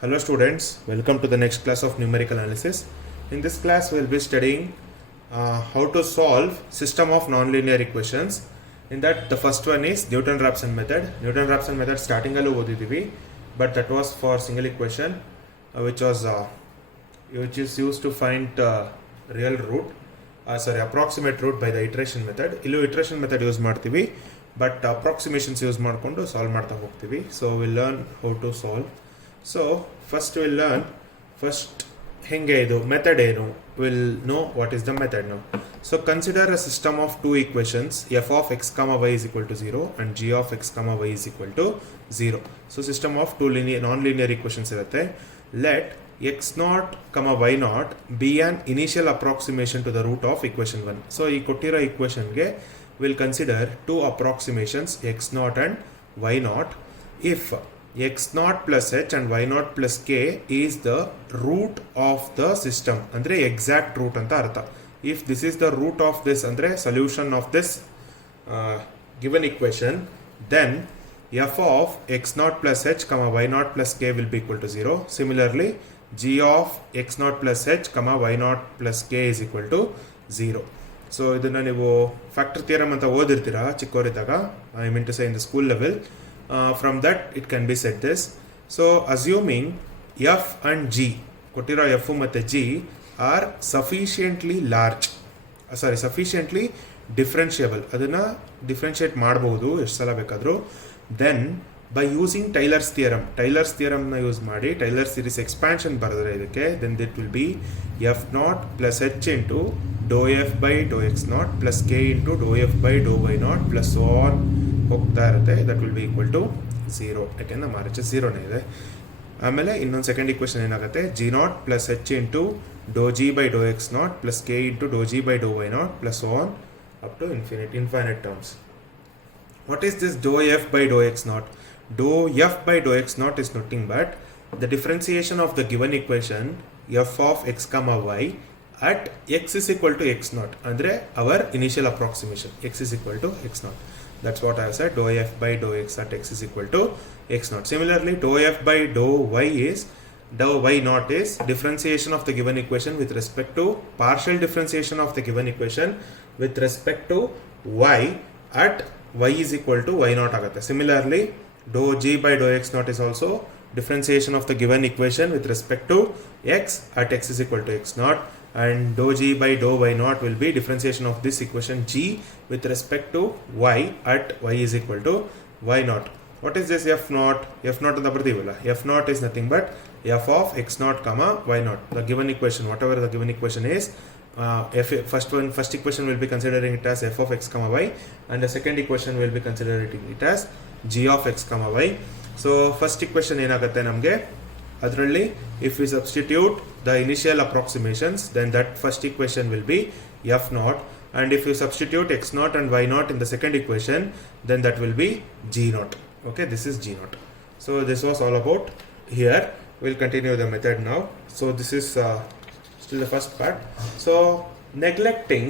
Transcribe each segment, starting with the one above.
Hello students, welcome to the next class of numerical analysis. In this class we will be studying how to solve system of nonlinear equations. In that the first one is Newton-Raphson method. Newton-Raphson method starting allu odidivi, but that was for single equation which is used to find real root approximate root by the iteration method. Illu iteration method use ಮಾಡ್ತೀವಿ, but approximations use ಮಾಡಿಕೊಂಡು solve ಮಾಡ್ತಾ ಹೋಗ್ತೀವಿ. So we'll learn how to solve. So first we'll learn ಹೆಂಗೆ ಇದು method ಏನು, we'll know what is the method now. So consider a system of two equations f of x comma y is equal to 0 and g of x comma y is equal to 0. So system of two non-linear equations ಇರುತ್ತೆ. Let x naught comma y naught be an initial approximation to the root of equation 1. So ಈ ಕೊಟ್ಟಿರೋ equationಗೆ we'll consider two approximations x naught and y naught if x naught plus h and y naught plus k is the root of the system, andre exact root anta artha. If this is the root of this, andre solution of this given equation, then f of x naught plus h comma y naught plus k will be equal to 0. Similarly, g of x naught plus h comma y naught plus k is equal to 0. So ಇದನ್ನ ನೀವು factor theorem ಅಂತ ಓದಿರ್ತೀರಾ ಚಿಕ್ಕವರಿದ್ದಾಗ, I mean to say in the school level. From that it can be said this. So assuming f and g, ಕೊಟ್ಟಿರೋ f ಮತ್ತು g are sufficiently large, sufficiently differentiable, ಅದನ್ನು differentiate ಮಾಡಬಹುದು ಎಷ್ಟು ಸಲ ಬೇಕಾದರೂ, then by using Taylor's theorem ನ use ಮಾಡಿ tailor series expansion ಬರೆದ್ರೆ ಇದಕ್ಕೆ, then that will be f naught plus h into dou f by dou x naught plus k into dou f by dou y naught plus so on ಹೋಗ್ತಾ ಇರುತ್ತೆ. That will be equal to 0, ಯಾಕೆಂದ್ರೆ ನಮ್ಮ R H S 0ನೇ ಇದೆ. ಆಮೇಲೆ ಇನ್ನೊಂದು second equation ಏನಾಗುತ್ತೆ, g naught plus h into Dow g by Dow x not plus k into Dow g by Dow y naught plus on up to infinite terms. What is this dou f by Dow x naught? Dou f by Dow x naught is nothing but the differentiation of the given equation f of x comma y at x is equal to x naught, andre our initial approximation x is equal to x naught. That's what I have said, dou f by dou x at x is equal to x naught. Similarly, dou f by dou y naught is differentiation of the given equation with respect to partial differentiation of the given equation with respect to y at y is equal to y naught agutte. Similarly, dou g by dou x naught is also differentiation of the given equation with respect to x at x is equal to x naught, and dou g by dou y naught will be differentiation of this equation g with respect to y at y is equal to y naught. What is this f naught? F naught anta bardivala. F naught is nothing but f of x naught comma y naught. The given equation, whatever the given equation is, first equation will be considering it as f of x comma y, and the second equation will be considering it as g of x comma y. So first equation ಏನಾಗುತ್ತೆ ನಮಗೆ, ಅದರಲ್ಲಿ if we substitute the initial approximations, then that first equation will be f naught, and if you substitute x naught and y naught in the second equation, then that will be g naught. Okay, this is g naught. So this was all about here. We'll continue the method now. So this is still the first part. So neglecting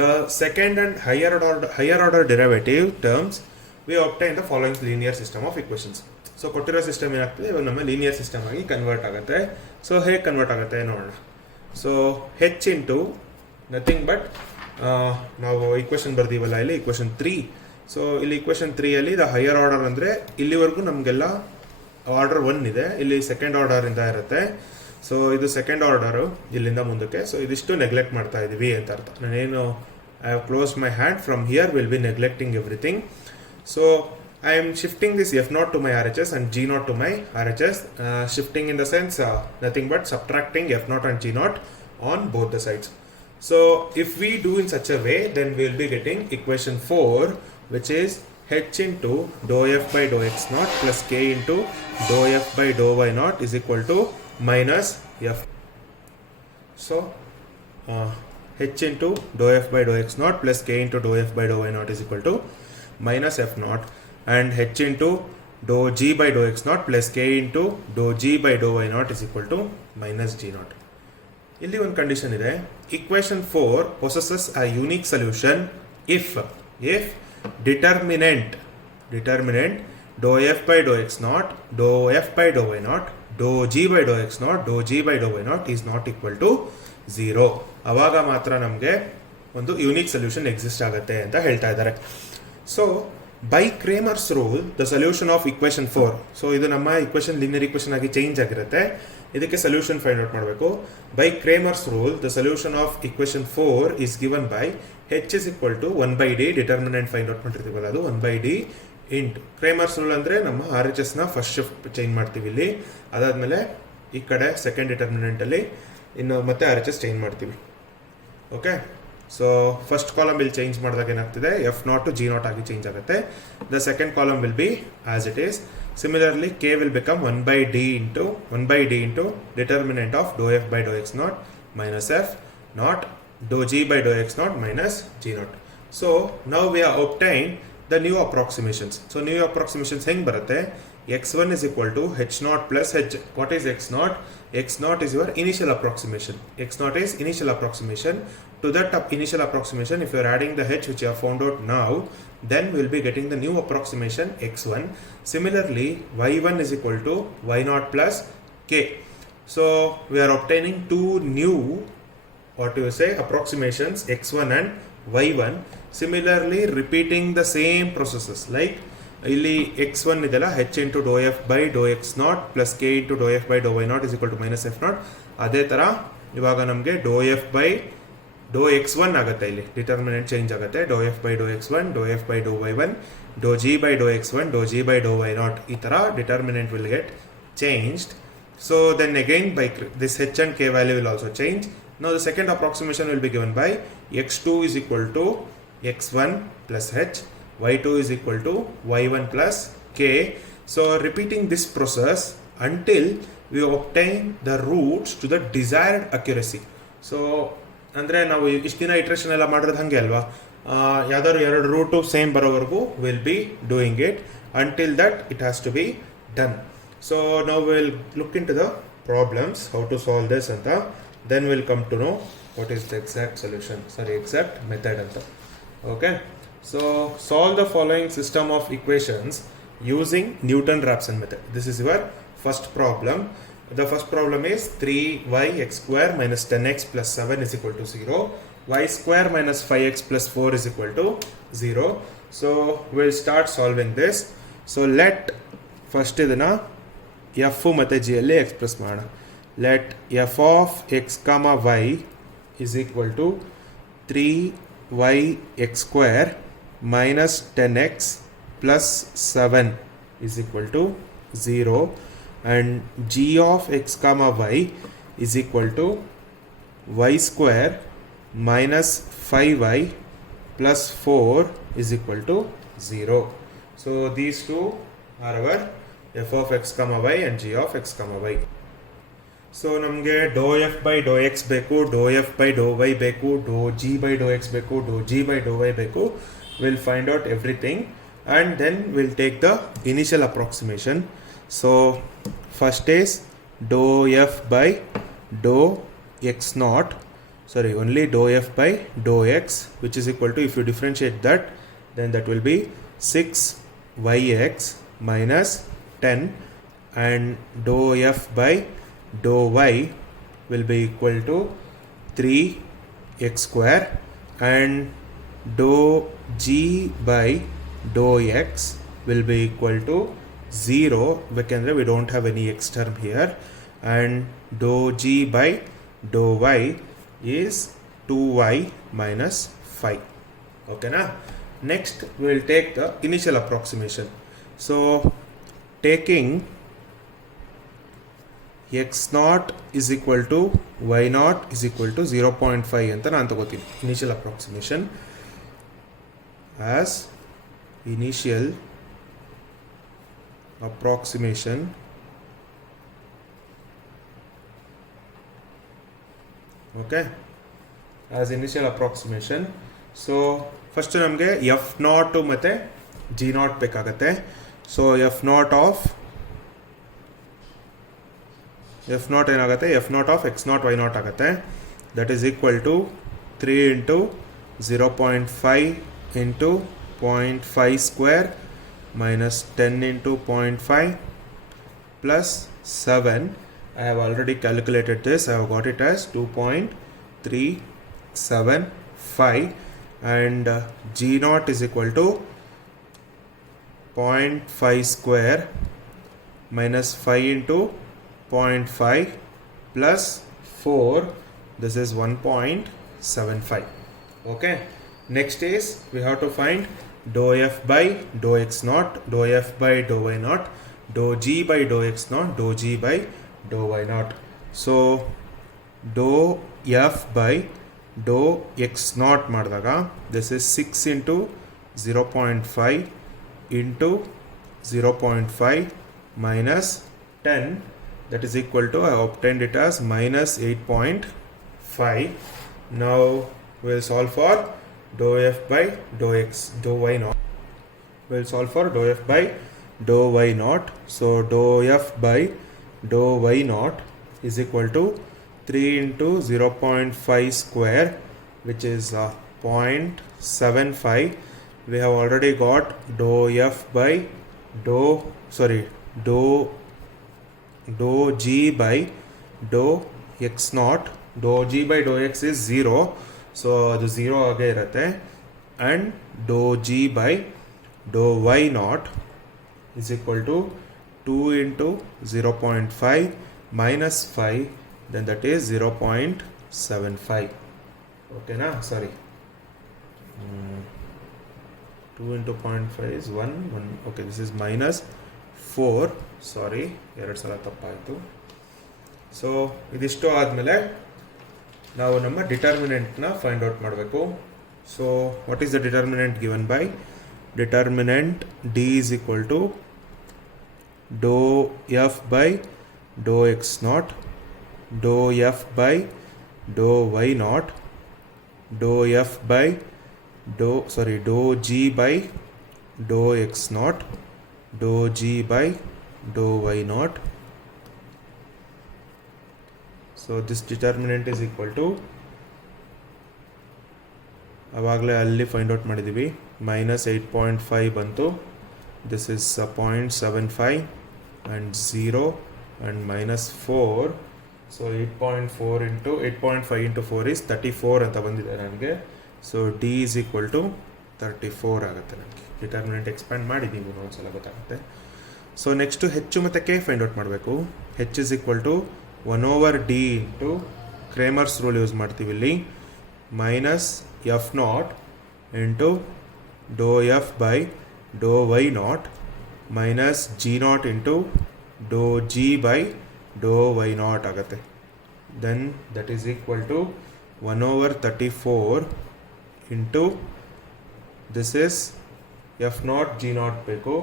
the second and higher order derivative terms, we obtain the following linear system of equations. So ಕೊಟ್ಟಿರೋ system ಏನಾಗ್ತದೆ, ಇವಾಗ ನಮ್ಮ linear system ಆಗಿ convert ಆಗುತ್ತೆ. So ಹೇಗೆ convert ಆಗುತ್ತೆ ನೋಡೋಣ. So H into nothing but ನಾವು ಇಕ್ವೇಷನ್ ಬರ್ದೀವಲ್ಲ ಇಲ್ಲಿ ಇಕ್ವೇಷನ್ 3. ಸೊ ಇಲ್ಲಿ ಇಕ್ವೇಷನ್ 3ಅಲ್ಲಿ ದ ಹೈಯರ್ ಆರ್ಡರ್ ಅಂದರೆ ಇಲ್ಲಿವರೆಗೂ ನಮಗೆಲ್ಲ ಆರ್ಡರ್ 1 ಇದೆ, ಇಲ್ಲಿ ಸೆಕೆಂಡ್ ಆರ್ಡರಿಂದ ಇರುತ್ತೆ. ಸೊ ಇದು ಸೆಕೆಂಡ್ ಆರ್ಡರು ಇಲ್ಲಿಂದ ಮುಂದಕ್ಕೆ. ಸೊ ಇದಿಷ್ಟು ನೆಗ್ಲೆಕ್ಟ್ ಮಾಡ್ತಾ ಇದ್ದೀವಿ ಅಂತ ಅರ್ಥ. ನಾನೇನು I have close my hand, from here will be neglecting everything. So I am shifting this f naught to my RHS and g naught to my RHS. Shifting in the sense nothing but subtracting f naught and g naught on both the sides. So if we do in such a way, then we will be getting equation 4, which is h into dou f by dou x naught plus k into dou f by dou y naught is equal to minus f. So h into dou f by dou x naught plus k into dou f by dou y naught is equal to minus f naught, and h into dou g by dou x naught plus k into dou g by dou y naught is equal to minus g naught. ಇಲ್ಲಿ ಒಂದು condition ಇದೆ, equation 4 possesses a unique solution if determinant dou f by dou x naught, dou f by dou y naught, dou g by Dow x naught dou g by Dow y naught is not equal to 0. ಆವಾಗ ಮಾತ್ರ ನಮಗೆ ಒಂದು unique solution exist ಆಗುತ್ತೆ ಅಂತ ಹೇಳ್ತಾ ಇದ್ದಾರೆ. So by Cramer's rule the solution of equation 4. So ಇದು ನಮ್ಮ ಇಕ್ವೇಷನ್ ಲೀನಿಯರ್ ಇಕ್ವೇಷನ್ ಆಗಿ ಚೇಂಜ್ ಆಗಿರುತ್ತೆ. ಇದಕ್ಕೆ ಸೊಲ್ಯೂಷನ್ ಫೈಂಡ್ ಔಟ್ ಮಾಡಬೇಕು. By Cramer's rule the solution of equation 4 is given by h is equal to 1/d determinant find out ಮಾಡಿರ್ತೀವಲ್ಲ ಅದು 1/d into Cramer's rule ಅಂದರೆ ನಮ್ಮ RHSನ ಫಸ್ಟ್ ಶಿಫ್ಟ್ ಚೇಂಜ್ ಮಾಡ್ತೀವಿ ಇಲ್ಲಿ. ಅದಾದಮೇಲೆ ಈ ಕಡೆ ಸೆಕೆಂಡ್ ಡಿಟರ್ಮಿನೆಂಟಲ್ಲಿ ಇನ್ನು ಮತ್ತೆ RHS ಚೇಂಜ್ ಮಾಡ್ತೀವಿ. ಓಕೆ, ಸೊ ಫಸ್ಟ್ ಕಾಲಮ್ ಇಲ್ಲಿ ಚೇಂಜ್ ಮಾಡಿದಾಗ ಏನಾಗ್ತಿದೆ F0 to G0 ಆಗಿ ಚೇಂಜ್ ಆಗುತ್ತೆ. The second column will be as it is. Similarly, k will become 1/d into determinant of dou f by dou x naught minus f naught dou g by dou x naught minus g naught. So now we have obtained the new approximations. So new approximations heng barutte. x1 is equal to h naught plus h. What is x naught? X naught is your initial approximation. X naught is initial approximation. To that initial approximation, if you are adding the h which you have found out now, then we will be getting the new approximation x1. Similarly, y1 is equal to y0 plus k. So we are obtaining two new, what you say, approximations x1 and y1. Similarly, repeating the same processes like ಇಲ್ಲಿ x1 ಇದೆಲ್ಲ h into doe f by Dow x not plus k into doe f by Dow y not is equal to minus f not. ಅದೇ ಥರ ಇವಾಗ ನಮಗೆ ಡೋ f by Dow x one ಆಗುತ್ತೆ, ಇಲ್ಲಿ determinant change ಆಗುತ್ತೆ. Doe f by Dow x one, doe f by Dow y one, doe g by Dow x one, doe g by Dow y not, ಈ ಥರ determinant will get changed. So then again by this h and k value will also change. Now the second approximation will be given by x2 is equal to x1 plus h, y2 is equal to y1 plus k. So repeating this process until we obtain the roots to the desired accuracy. So ಅಂದರೆ ನಾವು ಇಷ್ಟು ದಿನ iteration ಎಲ್ಲ ಮಾಡಿರೋದು ಹಾಗೆ ಅಲ್ವಾ, ಯಾವ್ದಾದ್ರು ಎರಡು ರೂಟು ಸೇಮ್ ಬರೋವರೆಗೂ will be doing it until that it has to be done. So ನಾವು will look into the problems how to solve this ಅಂತ. then we'll come to know what is the exact solution, exact method anta. Okay, so solve the following system of equations using Newton-Raphson method. This is your first problem. The first problem is 3y x square minus 10x plus 7 is equal to 0, y square minus 5x plus 4 is equal to 0. So we'll start solving this. So let first idana f ಮತ್ತೆ g ಅಲ್ಲಿ express ಮಾಡೋಣ. Let f of x comma y is equal to 3y x square minus 10x plus 7 is equal to 0, and g of x comma y is equal to y square minus 5y plus 4 is equal to 0. So these two are our f of x comma y and g of x comma y. So ನಮಗೆ ಡೋ f by Dow x ಬೇಕು, dou f by Dow y ಬೇಕು, dou g by Dow x ಬೇಕು, dou g by Dow y ಬೇಕು. Will find out everything and then will take the initial approximation. So first is dou f by Dow x naught, only dou f by Dow x which is equal to, if you differentiate that then that will be 6yx minus 10, and dou f by dou y will be equal to 3x square, and dou g by dou x will be equal to 0 because we don't have any x term here, and dou g by dou y is 2y minus 5. Okay na? Next we will take the initial approximation. So taking x naught is equal to y naught is equal to 0.5 ಅಂತ ನಾನು ತಗೋತೀನಿ initial approximation as initial approximation okay, as initial approximation. So first ನಮಗೆ f not ಮತ್ತು g not ಬೇಕಾಗತ್ತೆ. So f not ಏನಾಗುತ್ತೆ, f not of x not y not ಆಗುತ್ತೆ. That is equal to 3 into 0.5 into 0.5 square minus 10 into 0.5 plus 2.37. I have already calculated this. I have got it as 2.375, and G naught is equal to 0.5 square minus 5 into 0.5 plus 4. This is 1.75. Okay. Next is we have to find dou f by dou x naught, dou f by dou y naught, dou g by dou x naught, dou g by dou y naught. So dou f by dou x naught ಮಾಡಿದಾಗ this is 6 into 0.5 into 0.5 minus 10, that is equal to, I obtained it as minus 8.5. Now we will solve for dou f by dou x, dou y naught. We will solve for dou f by dou y naught. So dou f by dou y naught is equal to 3 into 0.5 square, which is 0.75. We have already got dou f by dou g by dou x naught. Dou g by dou x is 0, so the 0 ಆಗೇ ಇರುತ್ತೆ, and dou g by dou y naught is equal to 2 into 0.5 minus 5, then that is 0.75. okay na, sorry, 2 into 0.5 is 1. Okay, this is minus 4. Sorry, ಎರಡು ಸಲ ತಪ್ಪಾಯಿತು. So ಇದಿಷ್ಟು ಆದಮೇಲೆ ನಾವು ನಮ್ಮ ಡಿಟರ್ಮಿನೆಂಟ್ನ ಫೈಂಡ್ ಔಟ್ ಮಾಡಬೇಕು. So what is the determinant given by? Determinant D is equal to dou f by Dow x naught, dou f by Dow y naught, dou f by dou g by dou x naught, dou g by dou y naught. So this determinant is equal to, ಅವಾಗಲೇ ಅಲ್ಲಿ find out ಮಾಡಿದ್ದೀವಿ, minus 8.5 ಬಂತು. This is 0.75 and 0 and minus 4. So 8.4 into 8.5 into 4 is 34 ಅಂತ ಬಂದಿದೆ ನನಗೆ. So D is equal to 34 ಆಗುತ್ತೆ ನನಗೆ. Determinant expand ಮಾಡಿದ್ದೀವಿ, ಒಂದ್ಸಲ ಗೊತ್ತಾಗುತ್ತೆ. ಸೊ ನೆಕ್ಸ್ಟು ಹೆಚ್ಚು ಮತ್ತು ಕೆ ಫೈಂಡ್ ಔಟ್ ಮಾಡಬೇಕು. H is equal to 1/d into Cramer's rule use ಮಾಡ್ತೀವಿ ಇಲ್ಲಿ, minus f not into doe f by Dow y not minus g not into Dow g by Dow y not ಆಗುತ್ತೆ. Then that is equal to 1/34 into, this is f naught g naught ಬೇಕು.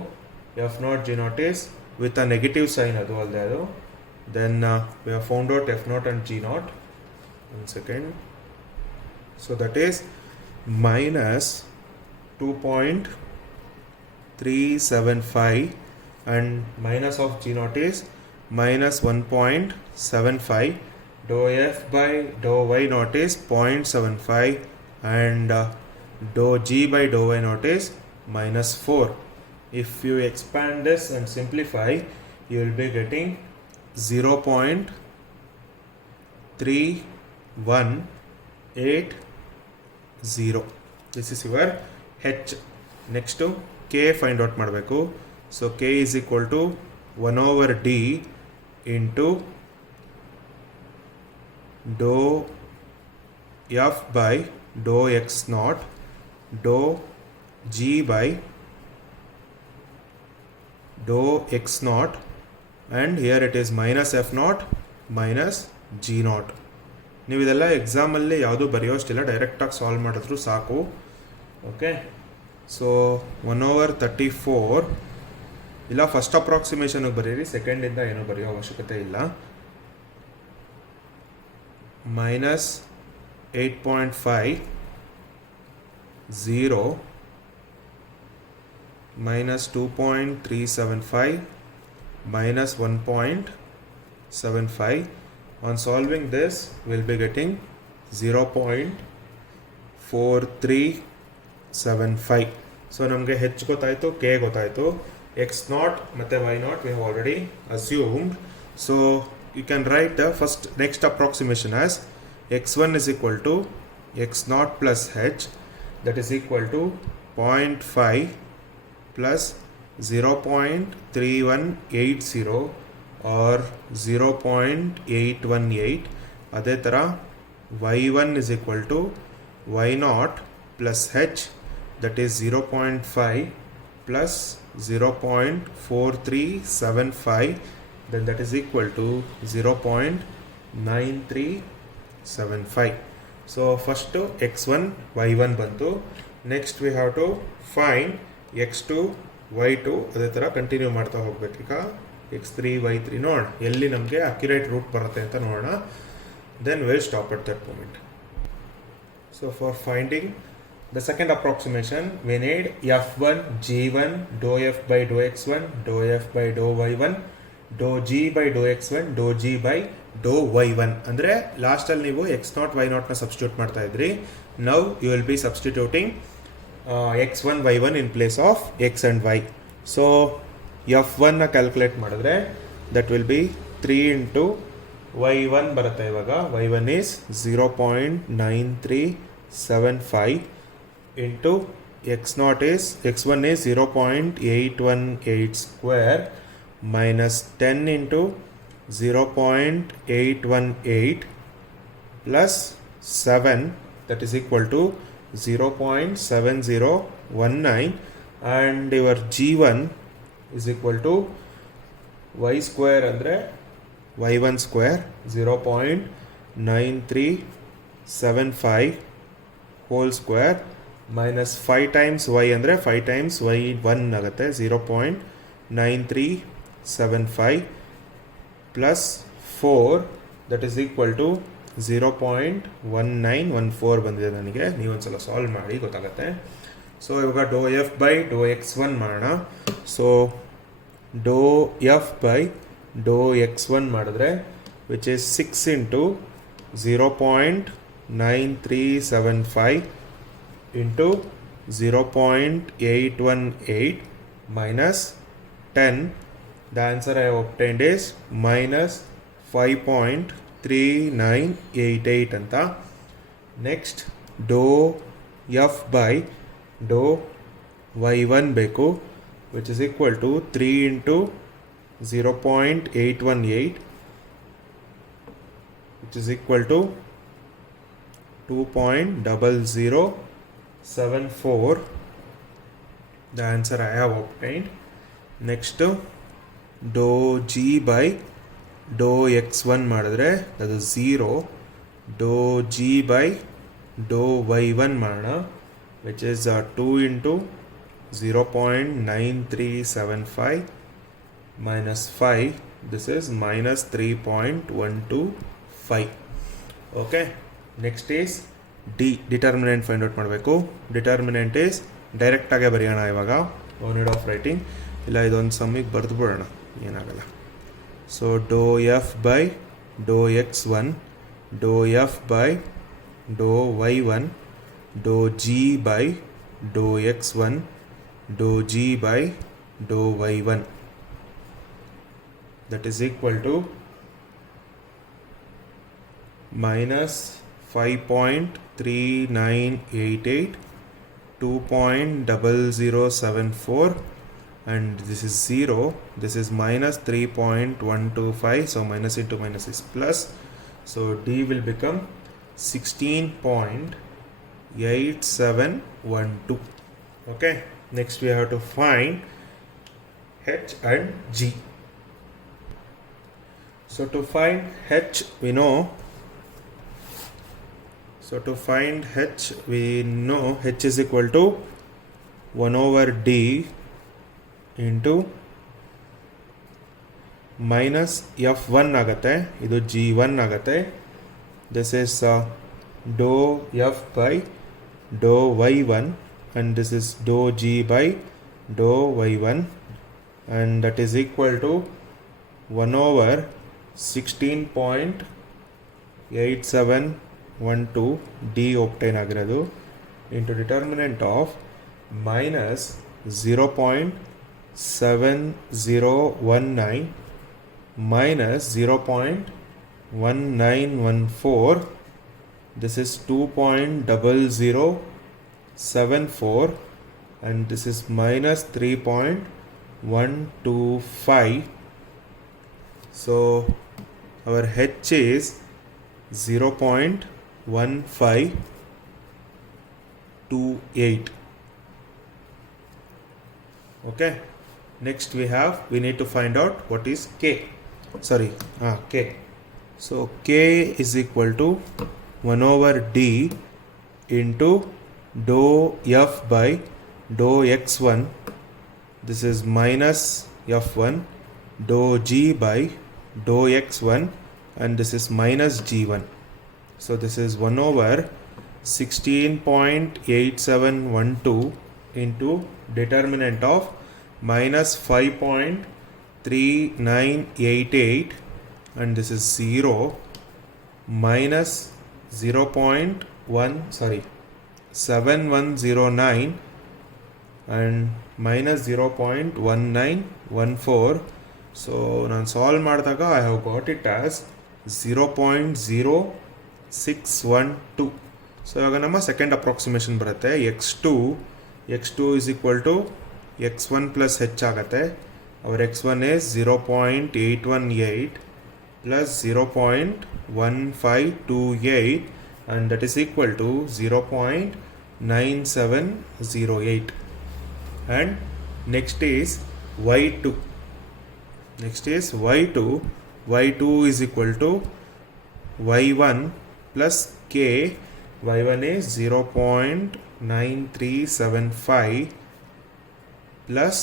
f naught g naught is with a negative sign, ಅದು ಅಲ್ಲದೆ ಅದು. Then we have found out f naught and g naught. 1 second. So that is minus 2.375 and minus of g naught is minus 1.75. Dou f by dou y naught is 0.75 and dou g by dou y naught is minus 4. If you expand this and simplify, you will be getting 0.3180. This is your h. Next to k find out ಮಾಡಬೇಕು. So k is equal to 1/d into dou f by dou x naught, dou g by dou x naught, and here it is minus f naught minus g naught. ನೀವು ಇದೆಲ್ಲ ಎಕ್ಸಾಮಲ್ಲಿ ಯಾವುದೂ ಬರೆಯೋಷ್ಟಿಲ್ಲ, ಡೈರೆಕ್ಟಾಗಿ solve ಮಾಡಿದ್ರು ಸಾಕು. Okay, so 1/34 ಇಲ್ಲ, first ಅಪ್ರಾಕ್ಸಿಮೇಷನ್ಗೆ ಬರೀರಿ, ಸೆಕೆಂಡಿಂದ ಏನೂ ಬರೆಯೋ ಅವಶ್ಯಕತೆ ಇಲ್ಲ. minus 8.5 0 minus 2.375 minus 1.75. On solving this, we'll be getting 0.4375. So ನಮಗೆ h ಗೊತ್ತಾಯಿತು, k ಗೊತ್ತಾಯಿತು, x naught ಮತ್ತು y naught we have already assumed. So you can write the next approximation as x1 is equal to x naught plus h, that is equal to 0.5 plus 0.3180 or 0.818. ಅದೇ ಥರ y1 is equal to y naught plus h, that is 0.5 plus 0.4375, then that is equal to 0.9375. So first x1 y1 ಬಂತು. Next we have to find x2 y2. ಅದೇ ಥರ continue ಮಾಡ್ತಾ ಹೋಗ್ಬೇಕು. ಈಗ x3 y3 ನೋಡೋಣ ಎಲ್ಲಿ ನಮಗೆ ಅಕ್ಯುರೇಟ್ ರೂಟ್ ಬರುತ್ತೆ ಅಂತ ನೋಡೋಣ. Then we'll stop at that moment. So for finding the second approximation, we need f1 g1 dou f by dou x1 dou f by dou y1 dou g by dou x1 dou g by dou y1. ಅಂದರೆ ಲಾಸ್ಟಲ್ಲಿ ನೀವು x0 y0ನ substitute ಮಾಡ್ತಾ ಇದ್ರಿ. Now you will be substituting x1 y1 in place of x and y. So f1 ನ calculate ಮಾಡಿದ್ರೆ that will be 3 into y1 ಬರುತ್ತೆ. ಇವಾಗ y1 is 0.9375 into x0 is x1 is 0.818 square minus 10 into 0.818 plus 7, that is equal to 0.7019, and your g1 is equal to y square ಅಂದರೆ y1 square 0.9375 whole square minus 5 times y ಅಂದರೆ 5 times y1 ಆಗುತ್ತೆ 0.9375 plus 4, that is equal to 0.1914 ಬಂದಿದೆ ನನಗೆ. ನೀವೊಂದ್ಸಲ solve ಮಾಡಿ ಗೊತ್ತಾಗುತ್ತೆ. So ಇವಾಗ ಡೋ f by dou x1 ಮಾಡೋಣ. So dou f by dou x1 ಮಾಡಿದ್ರೆ which is 6 into 0.9375 into 0.818 minus 10. The answer I obtained is minus 5.3988 ಅಂತ. Next dou f by dou y1 ಬೇಕು, which is equal to 3 into 0.818, which is equal to 2.0074. The answer I have obtained. Next dou g by dou x1 ಮಾಡಿದ್ರೆ ಅದು 0. ಡೋ g by dou y1 ಮಾಡೋಣ, which is 2 into 0.9375 minus 5, this is minus 3.125. okay, next is d, determinant find out ಮಾಡಬೇಕು. determinant is direct ಆಗಿ ಬರೆಯೋಣ ಇವಾಗ, no need of writing. ಇಲ್ಲ ಇದೊಂದು ಸಮ್ಮಿಗೆ ಬರೆದು ಬಿಡೋಣ, ಏನಾಗಲ್ಲ. So dou f by dou x1 dou f by dou y1 dou g by dou x1 dou g by dou y1, that is equal to minus 5.3988, 2.0074, and this is 0, this is minus 3.125, so minus into minus is plus, so D will become 16.8712. okay, next we have to find H and G. So to find H we know, H is equal to 1 over D into minus F1 ಆಗುತ್ತೆ, ಇದು G1 ಆಗುತ್ತೆ. This is dou F by dou Y1 and this is dou G by dou Y1, and that is equal to 1 over 16.8712 D obtain ಆಗಿರೋದು into determinant of minus 0.7019 minus 0.1914. This is 2.0074, and this is minus 3.125. So our H is 0.1528. Okay, next we need to find out what is K. K. So K is equal to 1 over D into dou F by dou x1. This is minus F1 dou G by dou x1, and this is minus G1. So this is 1 over 16.8712 into determinant of minus 5.3988, and this is 0 minus 7109 and minus 0.1914. So ನಾನು solve ಮಾಡಿದಾಗ I have got it as 0.0612. So ಇವಾಗ ನಮ್ಮ second approximation ಬರುತ್ತೆ. x2 is equal to x1 plus h ಆಗುತ್ತೆ. our x1 is 0.818 plus 0.1528, and that is equal to 0.9708. and next is y2. y2 is equal to y1 plus k. y1 is 0.9375 plus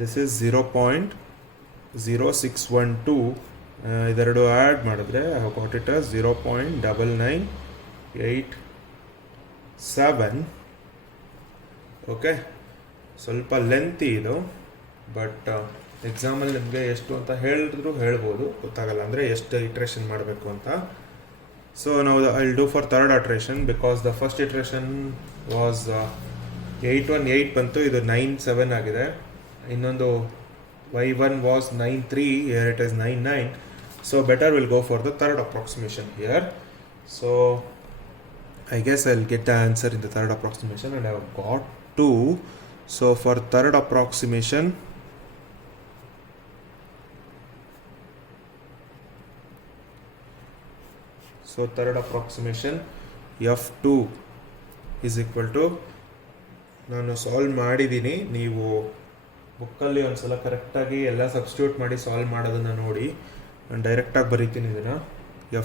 this is 0.0612. ಇದೆರಡು add ಮಾಡಿದ್ರೆ I have got it as 0.9987. Okay, ಸ್ವಲ್ಪ lengthy ಇದು, but ಎಕ್ಸಾಮಲ್ಲಿ ನಿಮಗೆ ಎಷ್ಟು ಅಂತ ಹೇಳಿದ್ರು ಹೇಳ್ಬೋದು, ಗೊತ್ತಾಗಲ್ಲ ಅಂದರೆ ಎಷ್ಟು ಇಟ್ರೇಷನ್ ಮಾಡಬೇಕು ಅಂತ. ಸೊ ನಾವು I will do for third iteration, because the first iteration was 818 ಬಂತು, ಇದು 97 ಆಗಿದೆ. ಇನ್ನೊಂದು y1 was 93, here it is 99. So better we'll go for the third approximation here. So I guess I'll get the answer in the third approximation, and I have got 2. So for third approximation, f2 is equal to, ನಾನು solve ಮಾಡಿದ್ದೀನಿ, ನೀವು ಬುಕ್ಕಲ್ಲಿ ಒಂದ್ಸಲ ಕರೆಕ್ಟಾಗಿ ಎಲ್ಲ substitute ಮಾಡಿ solve ಮಾಡೋದನ್ನು ನೋಡಿ. ನಾನು ಡೈರೆಕ್ಟಾಗಿ ಬರೀತೀನಿ ಇದನ್ನು.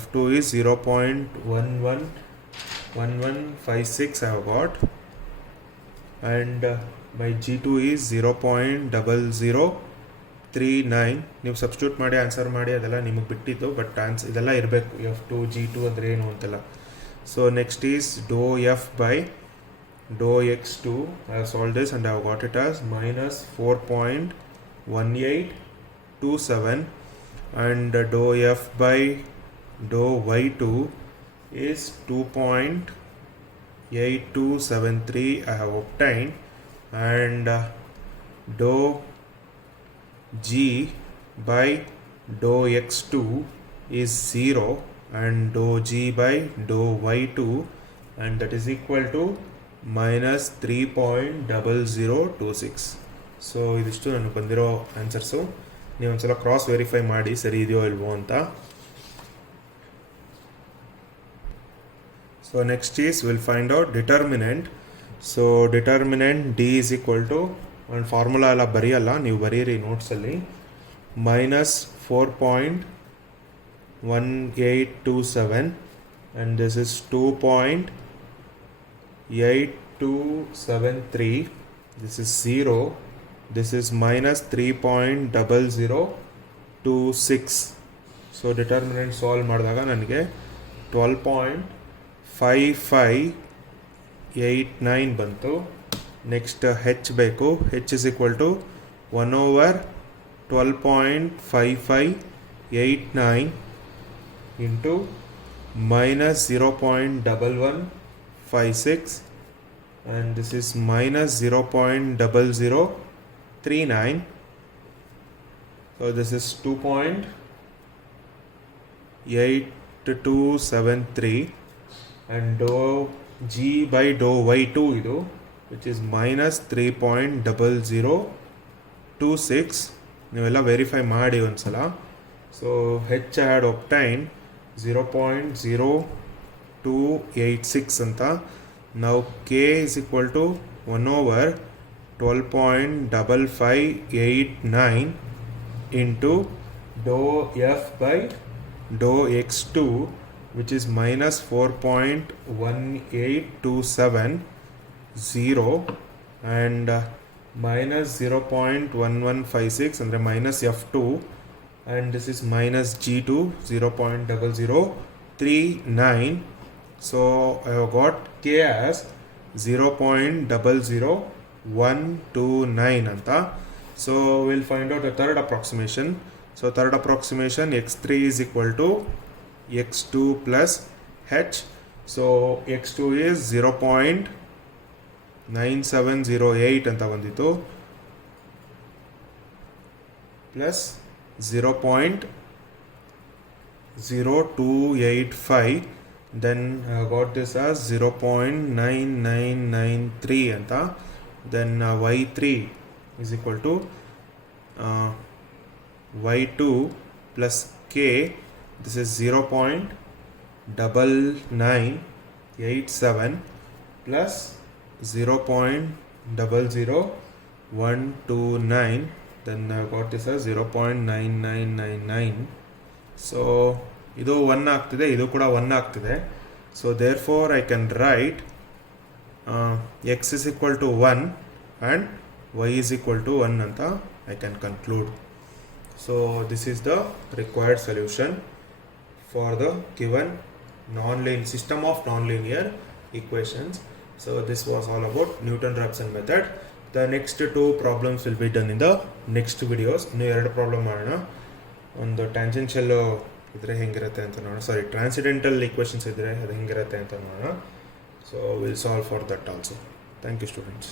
f2 is 0.1156 I have got, and my g2 is 0.0039. ನೀವು ಸಬ್ಸ್ಟಿಟ್ಯೂಟ್ ಮಾಡಿ ಆನ್ಸರ್ ಮಾಡಿ, ಅದೆಲ್ಲ ನಿಮಗೆ ಬಿಟ್ಟಿತ್ತು, ಬಟ್ ಇದೆಲ್ಲ ಇರಬೇಕು, f2 g2 ಅಂದರೆ ಏನು ಅಂತೆಲ್ಲ. So next is dou f by dou x2. I have solved this and I have got it as minus 4.1827, and dou f by dou y2 is 2.8273 I have obtained, and dou g by dou x2 is 0, and dou g by dou y2, and that is equal to minus 3.0026. So ಇದಿಷ್ಟು ನನಗೆ ಬಂದಿರೋ answers. ನೀವು ಒಂದ್ಸಲ cross verify ಮಾಡಿ ಸರಿ ಇದೆಯೋ ಇಲ್ವೋ ಅಂತ. So next is will find out determinant. So determinant D is equal to, ಒಂದು ಫಾರ್ಮುಲಾ ಎಲ್ಲ ಬರೆಯಲ್ಲ, ನೀವು ಬರೀರಿ ನೋಟ್ಸಲ್ಲಿ, minus 4.1827, and this is 2.8273. This is 0. This is minus 3.0026. So determinant solve ಮಾಡಿದಾಗ ನನಗೆ 12.5589 ಬಂತು. ನೆಕ್ಸ್ಟ್ ಹೆಚ್ ಬೇಕು. H is equal to 1/12.5589 into minus 0.1156, and this is minus 0.0039, So this is 2.8273 and dou g by dou y2 idu, which is minus 3.0026. ನೀವೆಲ್ಲ verify ಮಾಡಿ ಒಂದ್ಸಲ. So H had obtain 0.0286 ಅಂತ. ನಾವು k is equal to 1/12.5589 into dou f by dou x2, which is minus 4.18270 and minus 0.1156 and minus f2, and this is minus g2 0.0039. So I have got k as 0.00129 anta. So we'll find out the third approximation. So third approximation, x3 is equal to x2 plus h. So x2 is 0.9708 anta banditu plus 0.0285. Then got this as 0.9993 anta. Then y3 is equal to y2 plus k. This is 0.9987 plus 0.00129. Then got this as 0.9999. So ಇದು 1 ಆಗ್ತಿದೆ, ಇದು ಕೂಡ 1 ಆಗ್ತಿದೆ. So therefore I can write x is equal to 1 and y is equal to 1 ಅಂತ I can conclude. So this is the required solution for the given system of nonlinear equations. So this was all about Newton-Raphson method. The next two problems will be done in the next videos. ಇನ್ನು 2 problem ಮಾಡೋಣ. ಒಂದು tangential ಇದ್ರೆ ಹೆಂಗಿರುತ್ತೆ ಅಂತ ನೋಡೋಣ, ಸಾರಿ ಟ್ರಾನ್ಸಿಡೆಂಟಲ್ equations ಇದ್ರೆ ಅದು ಹೆಂಗಿರುತ್ತೆ ಅಂತ ನೋಡೋಣ. So will solve for that also. Thank you students.